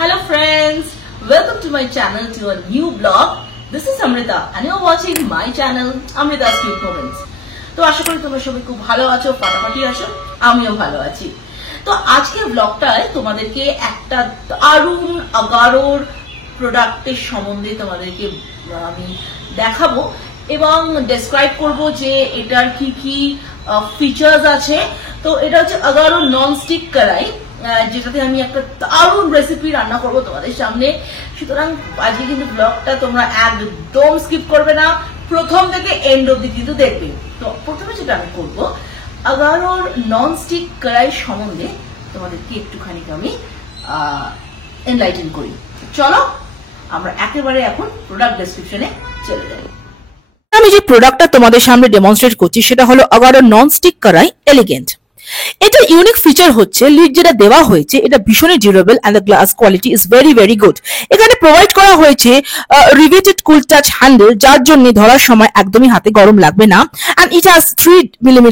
Hello friends, welcome to my channel to a new blog. This is Amrita and you are watching my channel Amrita's Cute Moments. তো আশা করি তোমরা সবাই খুব ভালো আছো, ফাটাফাটি আছো, আমিও ভালো আছি। তো আজকের ব্লগটায় তোমাদেরকে একটা দারুণ আগারোর প্রোডাক্টের সম্বন্ধে তোমাদেরকে আমি দেখাবো এবং ডেসক্রাইব করব যে এটার কি কি ফিচার্স আছে। তো এটা হচ্ছে আগারো নন স্টিক কড়াই, যেটাতে আমি একটা দারুণ রেসিপি রান্না করব তোমাদের সামনে। সুতরাং আজকে কিন্তু ব্লগটা তোমরা একদম স্কিপ করবে না, প্রথম থেকে এন্ড অব্দি কিন্তু দেখবে। তো প্রথমে যেটা আমি করবো, আগারোর নন স্টিক কড়াই সম্বন্ধে তোমাদেরকে একটুখানি আমি এনলাইটেন করি। চলো আমরা একেবারে এখন প্রোডাক্ট ডেসক্রিপশনে চলে যাই। আমি যে প্রোডাক্টটা তোমাদের সামনে ডেমনস্ট্রেট করছি সেটা হলো আগারো নন স্টিক কড়াই এলিগেন্ট। এটা ইউনিক ফিচার হচ্ছে লিড যেটা দেওয়া হয়েছে এটা ভীষণই durable and the glass quality is very very good. এখানে প্রোভাইড করা হয়েছে রিভেটেড কুল টাচ হ্যান্ডেল, যার জন্য ধরার সময় একদমই হাতে গরম লাগবে না, and it has 3mm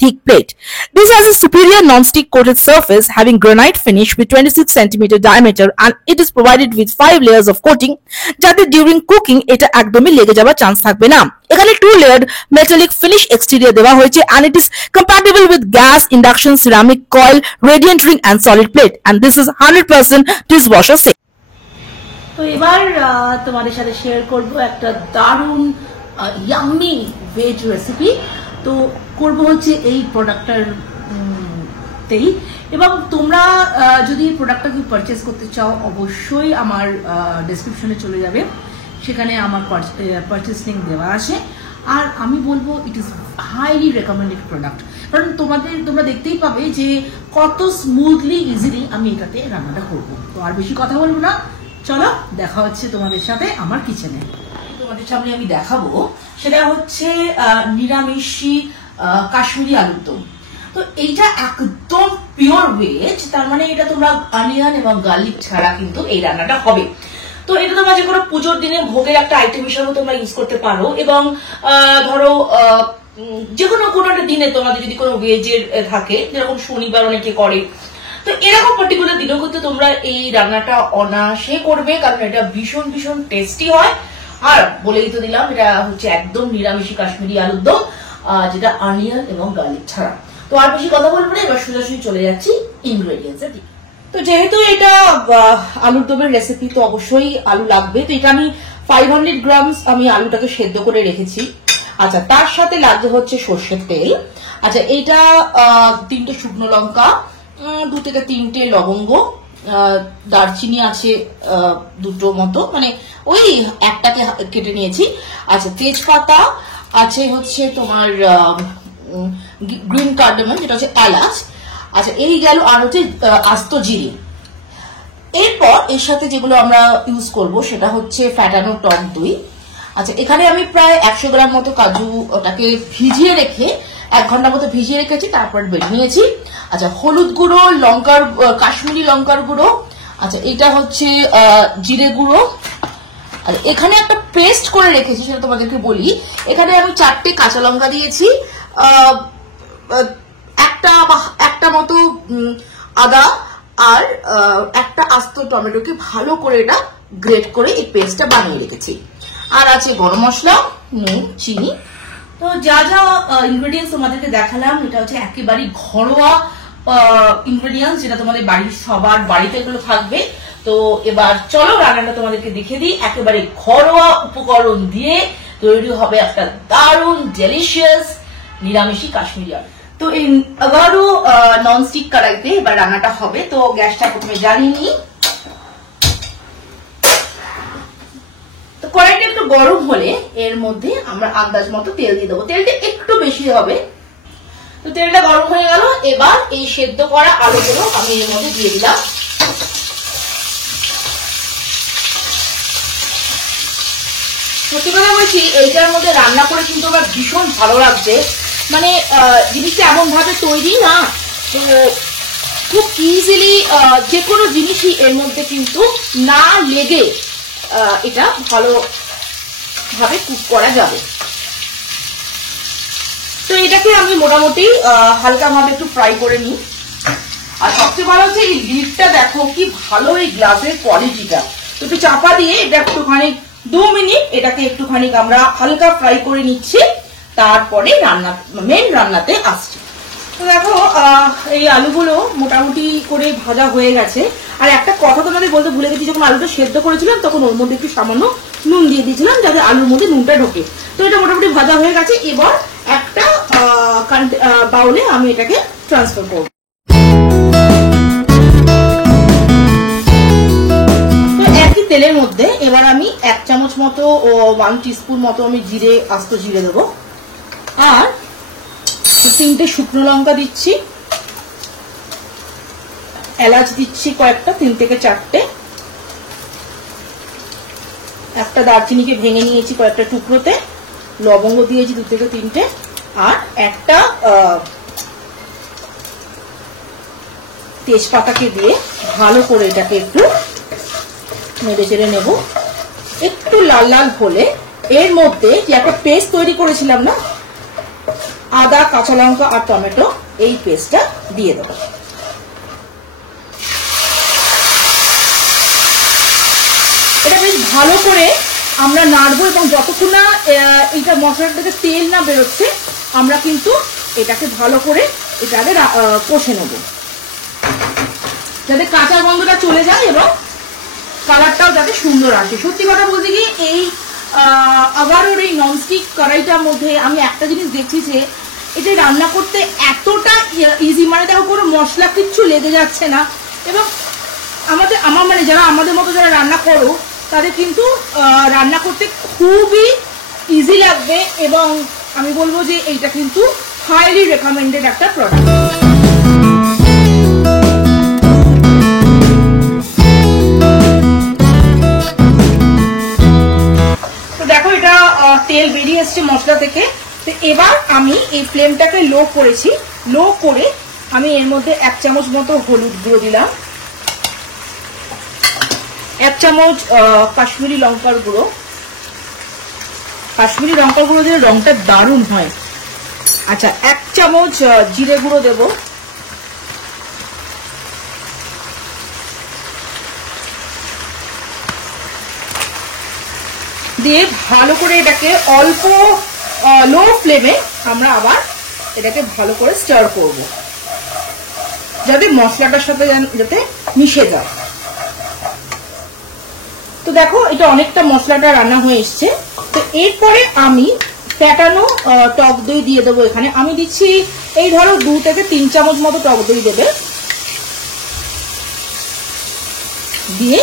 thick plate. This has a superior non-stick coated surface having granite finish with 26cm diameter, and it is provided with 5 layers of coating, যাতে during cooking এটা একদমই লেগে যাওয়ার চান্স থাকবে না। এখানে 2 layered metallic finish exterior দেওয়া হয়েছে, and it is compatible with gas, induction, ceramic, coil, radiant ring and solid plate, and this is 100% dishwasher safe. তো এবার তোমাদের সাথে শেয়ার করব একটা দারুণ ইয়াম্মি ভেজ রেসিপি। তো করব হচ্ছে এই প্রোডাক্টটার তেই, এবং তোমরা যদি প্রোডাক্টটাকে পারচেস করতে চাও অবশ্যই আমার ডেসক্রিপশনে চলে যাবে, সেখানে আমার পারচেস লিঙ্ক দেওয়া আছে। আর আমি বলবো it is highly recommended product, কারণ তোমরা দেখতেই পাবে যে কত স্মুথলি ইজিলি আমি এটাতে রান্নাটা করবো। তো আর বেশি কথা বলবো না, চলো দেখা হচ্ছে তোমাদের সাথে আমার কিচেনে। তোমাদের সামনে আমি দেখাবো সেটা হচ্ছে নিরামিষি কাশ্মীরি আলুর দম। তো এইটা একদম পিওর ভেজ, তার মানে এটা তোমরা অনিয়ন এবং গার্লিক ছাড়া কিন্তু এই রান্নাটা হবে। তো এটা তোমরা যে কোনো পুজোর দিনে ভোগের একটা আইটেম হিসেবে তোমরা ইউজ করতে পারো, এবং ধরো যে কোনো একটা দিনে তোমাদের যদি কোনো ভেজের থাকে, যেরকম শনিবার অনেকে করে, তো এরকম পার্টিকুলার দিনেও কিন্তু তোমরা এই রান্নাটা অনায়াসে করবে, কারণ এটা ভীষণ ভীষণ টেস্টি হয়। আর বলেই তো দিলাম এটা হচ্ছে একদম নিরামিষি কাশ্মীরি আলুর দম, যেটা অনিয়ন এবং গার্লিক ছাড়া। তো আর বেশি কথা বলবো না, এবার সোজাসুজি চলে যাচ্ছি ইনগ্রেডিয়েন্টস এর দিকে। তো যেহেতু এটা আলুর দমের রেসিপি, তো অবশ্যই আলু লাগবে। তো এটা আমি 500 গ্রামস আমি আলুটাকে সেদ্ধ করে রেখেছি। আচ্ছা, তার সাথে লাগবে হচ্ছে সর্ষের তেল। আচ্ছা, এইটা 3টে শুকনো লঙ্কা, 2 থেকে 3টে লবঙ্গ, দারচিনি আছে 2টো মতো, মানে ওই একটাকে কেটে নিয়েছি। আচ্ছা, তেজপাতা আছে হচ্ছে তোমার গ্রিন কার্ডামন, যেটা হচ্ছে এলাচ। আচ্ছা, এই গেল, আর হচ্ছে আস্ত জিরে। এরপর এর সাথে যেগুলো আমরা ইউজ করব সেটা হচ্ছে ফ্যাটানো টক দই। আচ্ছা, এখানে আমি প্রায় 100 গ্রাম মতো কাজু ওটাকে ভিজিয়ে রেখে 1 ঘন্টা মতো ভিজিয়ে রেখেছি, তারপর বেটে নিয়েছি। আচ্ছা, হলুদ গুঁড়ো, কাশ্মীরি লঙ্কার গুঁড়ো। আচ্ছা, এটা হচ্ছে জিরে গুঁড়ো। আর এখানে একটা পেস্ট করে রেখেছি, সেটা তোমাদেরকে বলি। এখানে আমি 4টে কাঁচা লঙ্কা দিয়েছি, একটা মতো আদা, আর একটা আস্ত টমেটোকে ভালো করে এটা গ্রেট করে এই পেস্টটা বানিয়ে রেখেছি। আর আছে গরম মশলা, নুন, চিনি। তো যা যা ইনগ্রেডিয়েন্টস তোমাদেরকে দেখালাম, এটা হচ্ছে একেবারে ঘরোয়া ইনগ্রেডিয়েন্টস, যেটা তোমাদের বাড়ির সবার বাড়িতে এগুলো থাকবে। তো এবার চলো রান্নাটা তোমাদেরকে দেখে দিই। একেবারে ঘরোয়া উপকরণ দিয়ে তৈরি হবে একটা দারুণ ডেলিশিয়াস নিরামিষি কাশ্মীরি আলু। তো এই আগারো ননস্টিক কড়াইতে এবার রান্নাটা হবে। তো গ্যাসটা প্রথমে জ্বালিয়ে নিই। তো কড়াইটা একটু গরম হলে এর মধ্যে আমরা আন্দাজ মতো তেল দিয়ে দেবো, তেলটা একটু বেশি হবে। তো তেলটা গরম হয়ে গেল, এবার এই সেদ্ধ করা আলুগুলো আমি এর মধ্যে দিয়ে দিলাম। সত্যি কথা বলছি, এইটার মধ্যে রান্না করে কিন্তু আমার ভীষণ ভালো লাগছে। মানে জিনিসটা এমন ভাবে তৈরি না, তো খুব ইজিলি যে কোনো জিনিসই এর মধ্যে কিন্তু না লেগে এটা ভালোভাবে কুক করা যাবে। তো এটাকে আমি মোটামুটি হালকা ভাবে একটু ফ্রাই করে নিই। আর সবচেয়ে ভালো হচ্ছে এই লিডটা দেখো কি ভালো, এই গ্লাসের কোয়ালিটিটা। তো একটু চাপা দিয়ে এটা একটুখানি 2 মিনিট এটাকে একটুখানি আমরা হালকা ফ্রাই করে নিচ্ছি, তারপরে মেন রান্নাতে আসছি। তো দেখো এই আলুগুলো মোটামুটি করে ভাজা হয়ে গেছে। আর একটা কথা তোমাদের বলতে ভুলে গেছি, যখন আলুটা সেদ্ধ করেছিলাম তখন ওর মধ্যে একটু সামান্য নুন দিয়ে দিয়েছিলাম যাতে আলুর মধ্যে নুনটা ঢোকে। তো এটা মোটামুটি ভাজা হয়ে গেছে। এবার একটা বাউলে আমি এটাকে ট্রান্সফার করব। তো একই তেলের মধ্যে এবার আমি 1 চামচ মতো 1 টিস্পুন মতো আমি আস্ত জিরে দেবো, আর 3টে শুকনো লঙ্কা দিচ্ছি, এলাচ দিচ্ছি কয়েকটা, 3 থেকে 4টে, একটা দারচিনিকে ভেঙে নিয়েছি কয়েকটা টুকরোতে, লবঙ্গ দিয়েছি 2 থেকে 3টে, আর একটা তেজপাতাকে দিয়ে ভালো করে এটাকে একটু নেড়ে চেড়ে নেব। একটু লাল লাল হলে এর মধ্যে যে একটা পেস্ট তৈরি করেছিলাম না, আদা, কাঁচা লঙ্কা আর টমেটো, এই পেস্টটা দিয়ে দেবো। এটা বেশ ভালো করে আমরা নাড়বো, এবং যতক্ষণ না এইটা মশলাটা থেকে তেল না বেরোচ্ছে আমরা কিন্তু এটাকে ভালো করে এটাকে কষে নেব, যাতে কাঁচা গন্ধটা চলে যায় এবং কালারটাও যাতে সুন্দর আসে। সত্যি কথা বলতে গিয়ে এই আগারোর এই ননস্টিক কড়াইটার মধ্যে আমি একটা জিনিস দেখছি যে এটা রান্না করতে এতটা ইজি, মানে দেখো কোনো মশলা কিচ্ছু লেগে যাচ্ছে না, এবং আমার মানে যারা আমাদের মতো যারা রান্না করো তাদের কিন্তু রান্না করতে খুবই ইজি লাগবে, এবং আমি বলবো যে এইটা কিন্তু হাইলি রেকমেন্ডেড একটা প্রোডাক্ট। তো দেখো এটা তেল বেরিয়ে এসছে মশলা থেকে। তো এবার আমি এই ফ্লেমটাকে লো করেছি, লো করে আমি এর মধ্যে 1 চামচ মতো হলুদ গুঁড়ো দিলাম, 1 চামচ কাশ্মীরি লঙ্কার গুঁড়ো। কাশ্মীরি লঙ্কার গুঁড়ো দিলে রংটা দারুণ হয়। আচ্ছা, 1 চামচ জিরে গুঁড়ো দেব, দিয়ে ভালো করে এটাকে অল্প লো ফ্লেমে আমরা আবার এটাকে ভালো করে স্টার করব, যাতে মশলাটার সাথে যাতে মিশে যায়। তো দেখো এটা অনেকটা মশলাটা রান্না হয়ে এসছে। তো এরপরে আমি ফ্যাটানো টক দই দিয়ে দেবো। এখানে আমি দিচ্ছি এই ধরো 2 থেকে 3 চামচ মতো টক দই দেবে, দিয়ে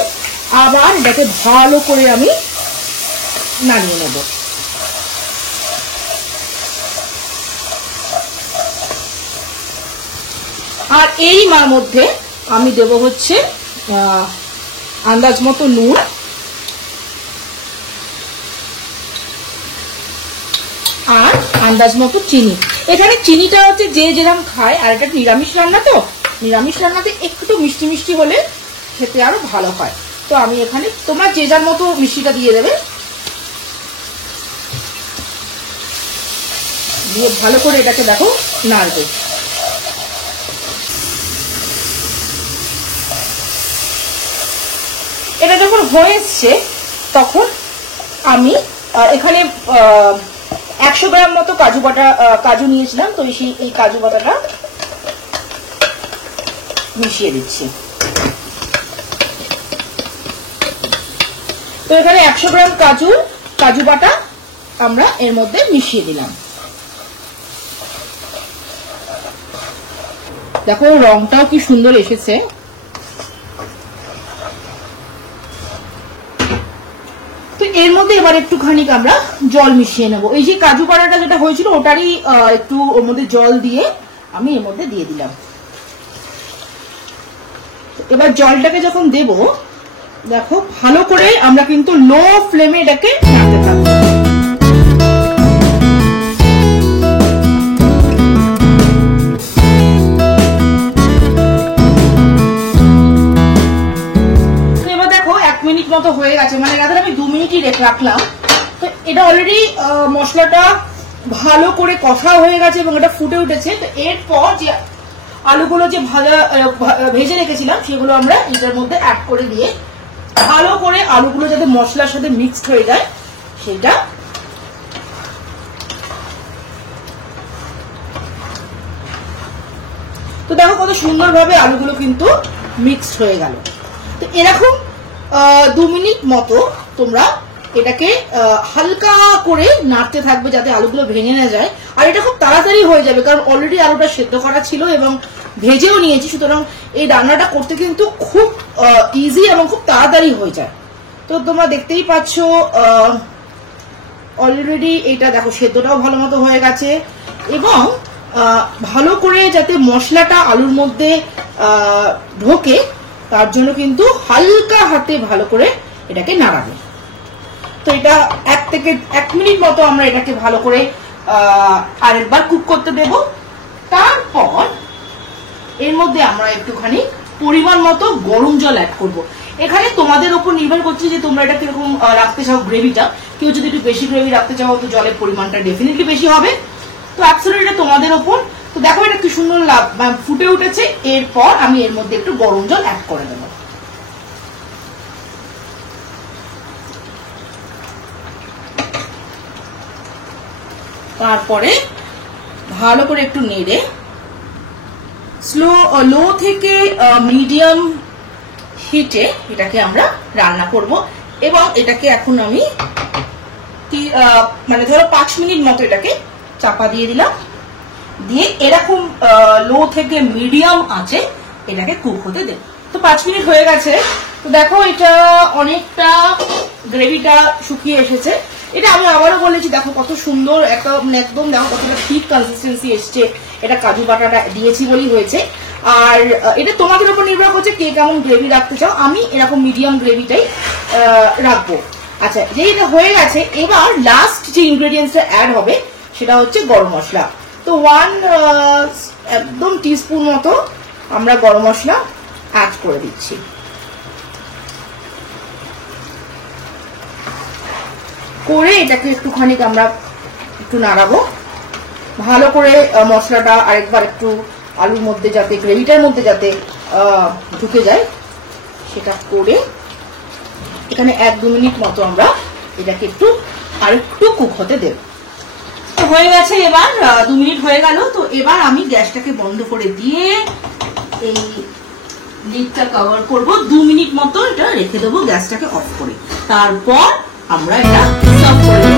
আবার এটাকে ভালো করে আমি নাড়িয়ে নেব। আর এই মধ্যে আমি দেব হচ্ছে আন্দাজ মতো নুন, আর আন্দাজ মতো চিনি। এখানে চিনিটা হচ্ছে যে যেরকম খায়, আর এটা নিরামিষ রান্না, তো নিরামিষ রান্নাতে একটু মিষ্টি মিষ্টি হলে খেতে আরো ভালো হয়। তো আমি এখানে তোমার যে যার মতো মিষ্টিটা দিয়ে দেবে, দিয়ে ভালো করে এটাকে দেখো নাড়বে। এটা যখন হয়ে এসছে তখন আমি এখানে 100 গ্রাম মতো কাজু নিয়েছিলাম, তো এই কাজু বাটাটা মিশিয়ে দিচ্ছি। তো এখানে 100 গ্রাম কাজু বাটা আমরা এর মধ্যে মিশিয়ে দিলাম। দেখো রংটাও কি সুন্দর এসেছে। তো এর মধ্যে এবার একটুখানি আমরা জল মিশিয়ে নেব। এই যে কাজু বাটাটা যেটা হয়েছিল ওটারই একটু ওর মধ্যে জল দিয়ে আমি এর মধ্যে দিয়ে দিলাম। এবার জলটাকে যখন দেব, দেখো ভালো করে আমরা কিন্তু লো ফ্লেমে এটাকে নাড়তে থাকবো। মতো হয়ে গেছে, মানে আমি 2 মিনিটই রাখলাম। তো এটা অলরেডি মশলাটা ভালো করে কষা হয়ে গেছে এবং এটা ফুটে উঠেছে। তো এরপর যে আলুগুলো যে ভেজে রেখেছিলাম সেগুলো আমরা এটার মধ্যে অ্যাড করে দিয়ে ভালো করে আলুগুলো যাতে মশলার সাথে মিক্সড হয়ে যায় সেটা তো দেখো কত সুন্দরভাবে আলুগুলো কিন্তু মিক্সড হয়ে গেল। তো এরকম 2 মিনিট মতো তোমরা এটাকে হালকা করে নাড়তে থাকবে যাতে আলুগুলো ভেঙে না যায়। আর এটা খুব তাড়াতাড়ি হয়ে যাবে কারণ অলরেডি আলুটা সেদ্ধ করা ছিল এবং ভেজেও নিয়েছি, সুতরাং এই রান্নাটা করতে কিন্তু খুব ইজি এবং খুব তাড়াতাড়ি হয়ে যায়। তো তোমরা দেখতেই পাচ্ছ অলরেডি এটা দেখো সেদ্ধটাও ভালো মতো হয়ে গেছে এবং ভালো করে যাতে মশলাটা আলুর মধ্যে ঢোকে তার জন্য কিন্তু হালকা হাতে ভালো করে এটাকে নাড়াবে। তো এটা 1 থেকে 1 মিনিট মতো আমরা এটাকে ভালো করে আরেকবার কুক করতে দেব। তারপর এর মধ্যে আমরা একটুখানি পরিমাণ মতো গরম জল অ্যাড করব। এখানে তোমাদের উপর নির্ভর করছে যে তোমরা এটা কিরকম রাখতে চাও গ্রেভিটা। কেউ যদি একটু বেশি গ্রেভি রাখতে চাও তো জলের পরিমাণটা ডেফিনেটলি বেশি হবে। তো অ্যাবসলিউটলি এটা তোমাদের উপর। তো দেখো এটা কি সুন্দর ফুটে উঠেছে। এরপর আমি এর মধ্যে একটু গরম জল অ্যাড করে দেবো। তারপরে ভালো করে একটু নেড়ে লো থেকে মিডিয়াম হিটে এটাকে আমরা রান্না করব এবং এটাকে এখন আমি মানে ধরো 5 মিনিট মতো এটাকে চাপা দিয়ে দিলাম, দিয়ে এরকম লো থেকে মিডিয়াম আঁচে এটাকে কুক হতে দেব। তো 5 মিনিট হয়ে গেছে। তো দেখো এটা অনেকটা গ্রেভিটা শুকিয়ে এসেছে। এটা আমি আবারও বলেছি দেখো কত সুন্দর একটা একদম দেখো কতটা ঠিক কনসিস্টেন্সি এসছে। এটা কাজু বাটাটা দিয়েছি বলেই হয়েছে। আর এটা তোমাদের উপর নির্ভর করছে কে কেমন গ্রেভি রাখতে চাও। আমি এরকম মিডিয়াম গ্রেভিটাই রাখবো। আচ্ছা, যে এটা হয়ে গেছে এবার লাস্ট যে ইনগ্রেডিয়েন্টসটা অ্যাড হবে সেটা হচ্ছে গরম মশলা। তো 1 একদম টিস্পুন মতো আমরা গরম মশলা অ্যাড করে দিচ্ছি। করে এটাকে একটুখানি আমরা একটু নাড়াবো ভালো করে মশলাটা আরেকবার একটু আলুর মধ্যে যাতে গ্রেভিটার মধ্যে যাতে ঢুকে যায় সেটা করে এখানে 1-2 মিনিট মতো আমরা এটাকে একটু আরেকটু কুক হতে দেব। তো হয়ে গেছে, এবার 2 মিনিট হয়ে গেল। তো এবার আমি গ্যাসটাকে বন্ধ করে দিয়ে এই লিডটা কভার করব। 2 মিনিট মতো এটা রেখে দেবো গ্যাসটাকে অফ করে। তারপর আমরা এটা সার্ভ করে দেব।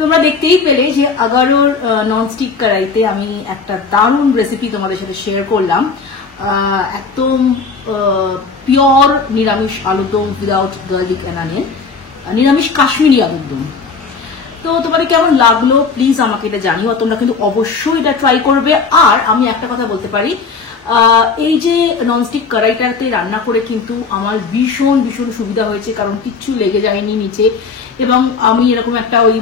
তোমরা দেখতেই পেলে যে আগারোর ননস্টিক কড়াইতে আমি একটা দারুণ রেসিপি তোমাদের সাথে শেয়ার করলাম। একদম পিওর নিরামিষ আলুর দম উইদাউট গার্লিক এন্ড অনিয়ন, নিরামিষ কাশ্মীরি আলুর দম। তো তোমাদের কেমন লাগলো প্লিজ আমাকে এটা জানিও। তোমরা কিন্তু অবশ্যই এটা ট্রাই করবে। আর আমি একটা কথা বলতে পারি, এই যে ননস্টিক কড়াইটাতে রান্না করে কিন্তু আমার ভীষণ ভীষণ সুবিধা হয়েছে, কারণ কিচ্ছু লেগে যায়নি নিচে। এবং আমি এরকম একটা ওই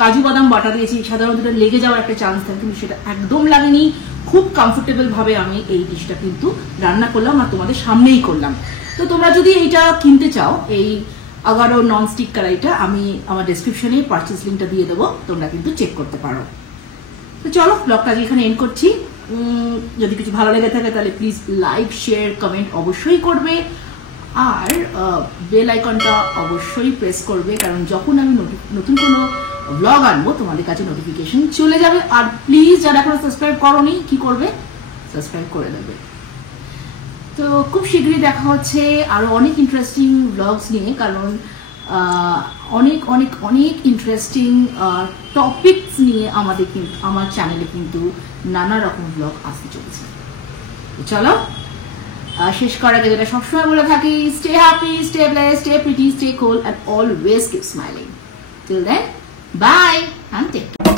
কাজু বাদাম বাটা দিয়েছি, সাধারণত এটা লেগে যাওয়ার একটা চান্স থাকে, কিন্তু সেটা একদম লাগেনি। খুব কমফোর্টেবল ভাবে আমি এই ডিশটা কিন্তু রান্না করলাম আর তোমাদের সামনেই করলাম। তো তোমরা যদি এইটা কিনতে চাও এই আগারো ননস্টিক কড়াইটা, আমি আমার ডেসক্রিপশনে পারচেজ লিঙ্কটা দিয়ে দেবো, তোমরা কিন্তু চেক করতে পারো। তো চলো ব্লগটা এখানে এন্ড করছি। যদি কিছু ভালো লেগে থাকে তাহলে প্লিজ লাইক শেয়ার কমেন্ট অবশ্যই করবে আর বেল আইকনটা অবশ্যই প্রেস করবে, কারণ যখন আমি নতুন কোনো ব্লগ আনবো তোমাদের কাছে নোটিফিকেশন চলে যাবে। আর প্লিজ যারা এখনো সাবস্ক্রাইব করোনি কি করবে, সাবস্ক্রাইব করে দেবে। তো খুব শীঘ্রই দেখা হচ্ছে আরো অনেক ইন্টারেস্টিং ব্লগস নিয়ে, কারণ অনেক অনেক অনেক ইন্টারেস্টিং টপিকস নিয়ে আমার চ্যানেলে কিন্তু নানা রকম ব্লগ আসতে চলেছে। চলো শেষ করার আগে যেটা সবসময় বলে থাকি, stay happy, stay blessed, stay pretty, stay cool and always keep smiling. Till then, bye and take care.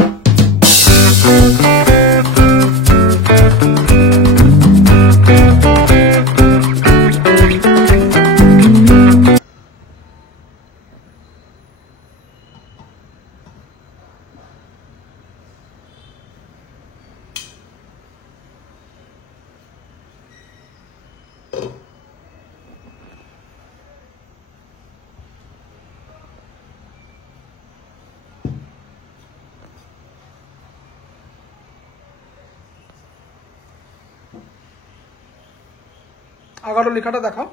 11 লেখাটা দেখাও।